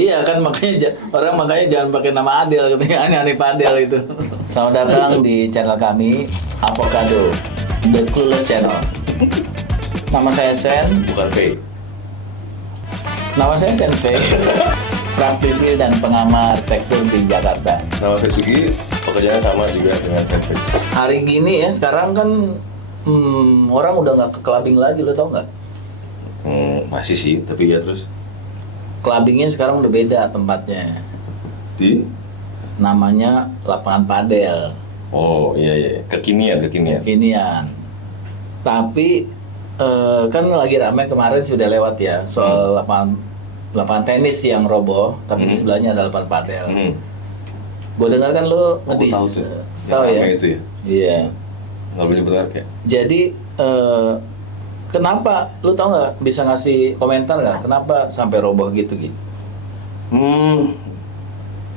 Iya kan makanya orang makanya jangan pakai nama Adel katanya aneh-aneh Padel itu. Selamat datang di channel kami Avocado, The Clueless Channel. Nama saya Sen. Bukan P. Nama saya Sen V. Praktisi dan pengamat arsitektur di Jakarta. Nama saya Sugi, pekerjaannya sama juga dengan Senpe. Hari gini ya sekarang kan orang udah nggak ke clubbing lagi, lo tau nggak? Masih sih, tapi ya terus Clubbingnya sekarang udah beda tempatnya. di. Namanya lapangan padel. Oh iya, kekinian. Kinian. Tapi kan lagi ramai kemarin sudah lewat ya soal lapangan tenis yang roboh, tapi di sebelahnya ada lapangan padel. Gue dengar kan lo Aku tahu tuh. tahu Yang ya? ramai itu ya. Iya. Nggak boleh nyebut merek ya. Jadi kenapa? Lu tau nggak? Bisa ngasih komentar nggak? Kenapa sampai roboh gitu?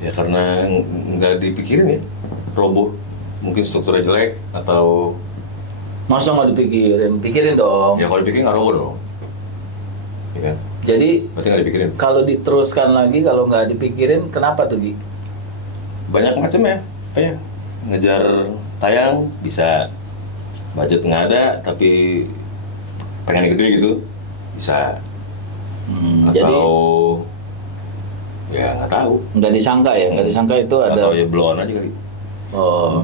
Ya karena nggak dipikirin ya. Roboh. Mungkin strukturnya jelek atau Masa nggak dipikirin? Pikirin dong. ya kalau dipikirin nggak roboh dong. Ya kan? Jadi Berarti nggak dipikirin. kalau diteruskan lagi, kalau nggak dipikirin, kenapa tuh Gi? Banyak macam ya. Kayak ngejar tayang bisa, budget nggak ada tapi pengen gede gitu bisa, Jadi atau ya nggak tahu, nggak disangka ya? Nggak disangka itu ada. atau ya blow on aja kali. Oh.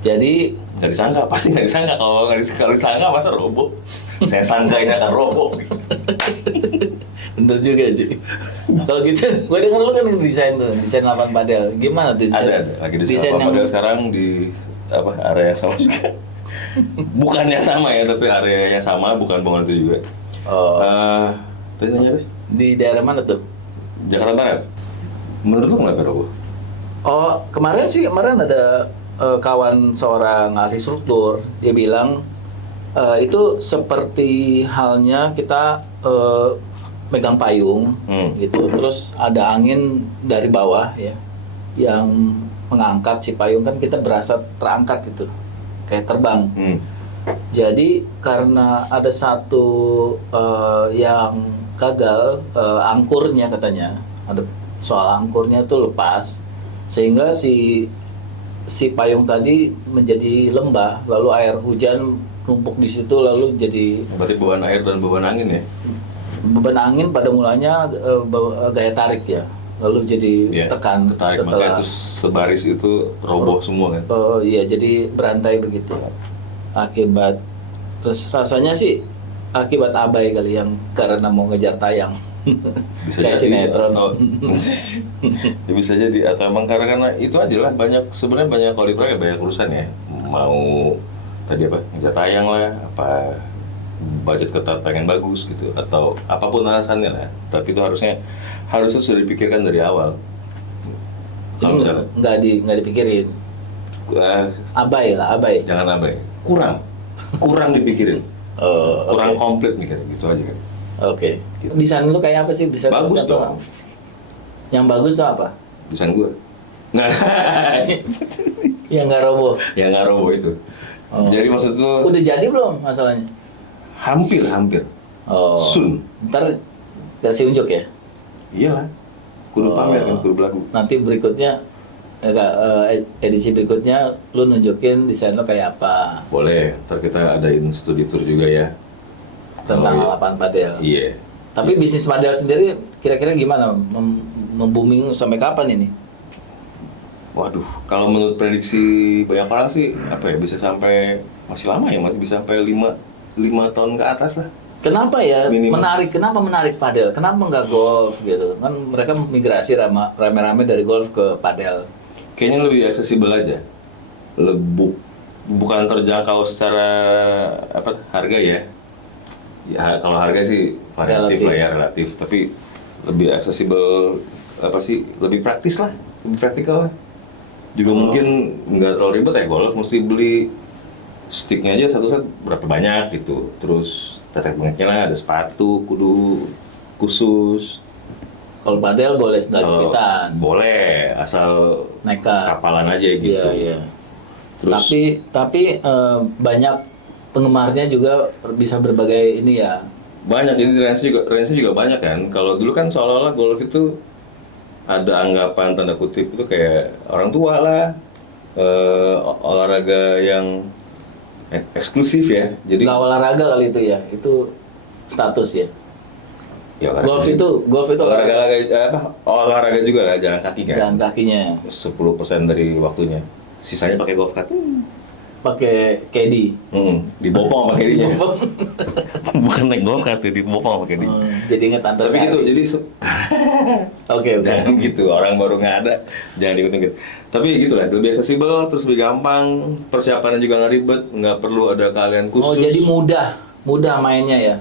Jadi Nggak disangka, pasti nggak disangka. Kalau disangka masa roboh. Saya sangka ini akan roboh. bener juga sih. Kalau gitu, gue denger lu kan desain lapangan padel. Gimana tuh desain? Ada lagi di desain sekolah padahal sekarang di apa area yang sama juga. Bukan yang sama ya, tapi area yang sama, bukan bangunan itu juga. Oh. Tadi nanya apa? Di daerah mana tuh? Jakarta Barat. Menurut lu kenapa roboh? Oh, kemarin ada kawan seorang ahli struktur, dia bilang itu seperti halnya kita megang payung gitu, terus ada angin dari bawah ya, yang mengangkat si payung, kan kita berasa terangkat gitu, kayak terbang. Jadi karena ada satu yang gagal, angkurnya katanya, ada soal angkurnya tuh lepas, sehingga si payung tadi menjadi lembah, lalu air hujan numpuk di situ, lalu jadi Berarti beban air dan beban angin ya? beban angin pada mulanya gaya tarik ya, lalu jadi Iya, tekan ketarik, makanya setelah itu sebaris itu roboh semua kan? iya, jadi berantai begitu akibat, terus rasanya sih akibat abai kali, yang karena mau ngejar tayang. Bisa Kayak jadi sinetron. atau ya bisa jadi, atau emang karena itu aja lah, sebenarnya banyak kalau di proyek banyak urusan ya, mau tadi apa ngejar tayang lah, apa budget ketat pengen bagus gitu, atau apapun alasannya lah, tapi itu harusnya sudah dipikirkan dari awal. Kalau misalnya nggak dipikirin, abai. jangan abai, kurang dipikirin, kurang komplit mikirnya gitu aja kan. Oke. Desain lu kayak apa sih? Bisa Bagus atau dong. apa? Yang bagus tuh apa? Desain gue. Nah, Yang nggak roboh. yang nggak roboh itu. Oh. Jadi maksud tuh Udah jadi belum masalahnya? hampir. Oh. Soon. Ntar kasih unjuk ya? Iyalah. Kudu pamer kan, kudu belagu. Nanti berikutnya, edisi berikutnya, lu nunjukin desain lu kayak apa? Boleh, ntar kita adain studi tour juga ya. Tentang Oh, iya. lapangan padel. Iya. Tapi bisnis padel sendiri kira-kira gimana? Membooming sampai kapan ini? Waduh, kalau menurut prediksi banyak orang sih, apa ya, bisa sampai, masih lama ya, masih bisa sampai 5 tahun ke atas lah. Kenapa ya Minimal. Kenapa menarik padel? Kenapa nggak golf gitu? Kan mereka migrasi rame-rame dari golf ke padel. Kayaknya lebih aksesibel aja. Bukan terjangkau secara apa harga ya. Ya kalau harga sih variatif lah ya, relatif, tapi lebih aksesibel, apa sih, lebih praktis lah, lebih praktikal lah. Juga mungkin nggak terlalu ribet ya, golf mesti beli sticknya aja satu set berapa banyak gitu, terus tetek bengeknya lah, ada sepatu kudu khusus. Kalau padel boleh sendal Kalau jepitan, boleh, asal nekat. kapalan aja gitu. Iya. Terus Tapi banyak penggemarnya juga bisa berbagai ini ya. banyak, ini range juga banyak kan. Kalau dulu kan seolah-olah golf itu ada anggapan tanda kutip itu kayak orang tua lah, olahraga yang eksklusif ya. Jadi Nggak olahraga kali itu ya, itu status ya. ya, Golf itu olahraga juga lah, jalan kaki kan. jalan kakinya, 10% dari waktunya. Sisanya pakai golf cart. pakai caddy. Dibopong sama caddy-nya. Bukan naik golf cart, dibopong sama caddy. Jadi ingat antar Tapi gitu, jadi Oke. jangan gitu, orang baru nggak ada, jangan ikut-ikut. Tapi gitulah, lebih aksesibel, terus lebih gampang, persiapannya juga nggak ribet, nggak perlu ada kalian Oh, khusus. jadi mudah mainnya ya.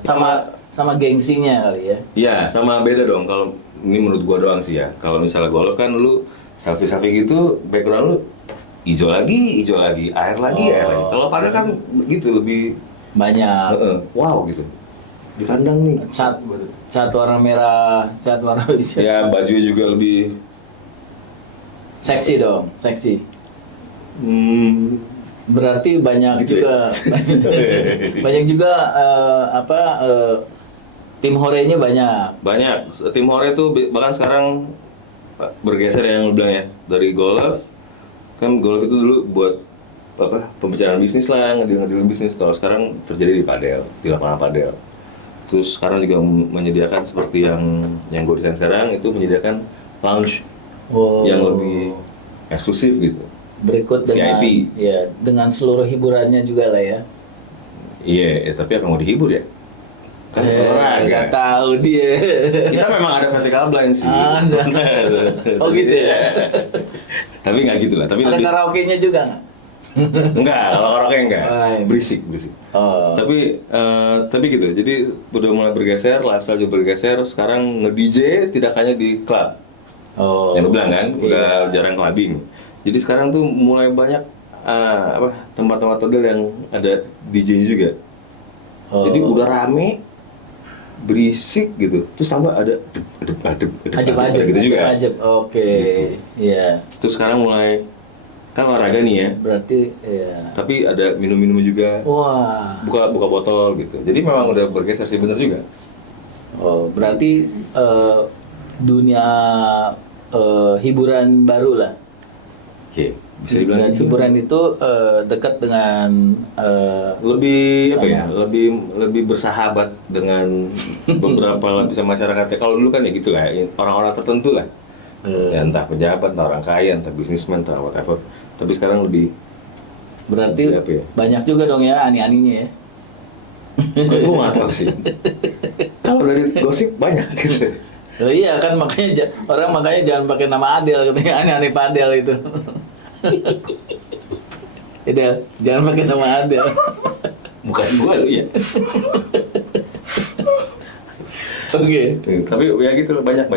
Sama gengsinya kali ya. Iya, sama beda dong. Kalau ini menurut gua doang sih ya. Kalau misalnya golf kan lu selfie gitu, background lu hijau lagi, air lagi. Kalau padel kan gitu lebih Banyak. wow gitu. Di kandang nih. Cat warna merah, cat warna hijau. Ya bajunya juga lebih Seksi dong, seksi. Berarti banyak Gitu juga banyak juga tim horenya banyak. banyak. Tim hore tuh bahkan sekarang bergeser yang lu bilang ya, dari golf. Kan golf itu dulu buat pembicaraan bisnis lah, ngedeal bisnis. Kalau sekarang terjadi di padel, di lapangan padel. Terus sekarang juga menyediakan seperti yang gue desain sekarang itu menyediakan lounge yang lebih eksklusif gitu. Berikut dengan VIP. ya dengan seluruh hiburannya juga lah ya. Iya, tapi apa mau dihibur ya? Kan olahraga. Nggak tahu dia. Kita memang ada vertical blind sih. Ada. Oh gitu ya. Tapi nggak gitu lah. Tapi Ada lebih karaoke-nya juga nggak? enggak, kalau karaoke enggak. Oh, iya. Berisik. Oh. Tapi gitu. Jadi udah mulai bergeser, lifestyle juga bergeser. Sekarang nge-DJ tidak hanya di klub. Oh. Yang lu bilang kan, udah Iya. jarang clubbing. Jadi sekarang tuh mulai banyak tempat-tempat padel yang ada DJ-nya juga. Oh. Jadi udah rame, berisik gitu. Terus tambah ada Ajeb-ajeb gitu juga. Ajeb. Oke. Gitu. Iya. Terus sekarang mulai kan olahraga nih ya. Berarti ya. Tapi ada minum-minum juga. Wah. Buka botol gitu. Jadi memang udah bergeser sih, bener juga. Oh, berarti dunia hiburan baru lah. Oke, bisa dibilang Dan gitu. hiburan itu dekat dengan Lebih apa Sama. ya? Lebih bersahabat dengan beberapa lapisan masyarakatnya. Kalau dulu kan ya gitu lah, orang-orang tertentu lah. Ya, entah pejabat, entah orang kaya, entah bisnismen, entah whatever. Tapi sekarang lebih berarti apa ya? banyak juga dong ya ani-aninya ya. Gue tuh nggak tahu sih. Kalau dari gosip banyak gitu. Oh iya kan makanya makanya jangan pakai nama Adel katanya aneh-aneh padel itu. Adel, jangan pakai nama Adel. Bukan gua lu ya. Oke. Tapi ya gitu loh, banyak.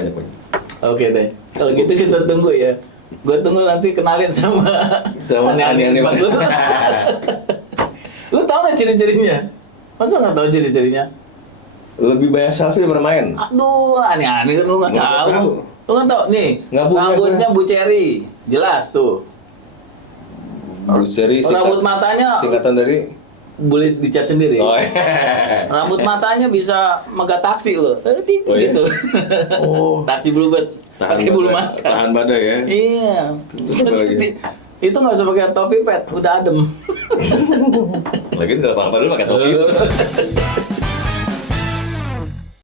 Oke deh. Kalau gitu kita tunggu ya. Gue tunggu nanti kenalin sama Aneh-aneh Mas lu. Lu tau nggak ciri-cirinya? Masa nggak tahu ciri-cirinya? Lebih banyak selfie daripada main. Aduh, aneh-aneh kan lu nggak Nggak tahu. tahu. Lu nggak tahu nih. Nggak punya Rambutnya Bu Cherry, jelas tuh. Bruce Cherry Rambut matanya singkatan dari boleh dicat sendiri. oh, iya. Rambut matanya bisa megat taksi loh. Tipe Oh, iya? gitu. Oh. Taksi bluebird. Pakai bulu mata. Tahan badai ya. Iya. Terus apa lagi? Itu nggak usah pakai topi pet, udah adem. Lagi nggak apa-apa dulu pakai topi.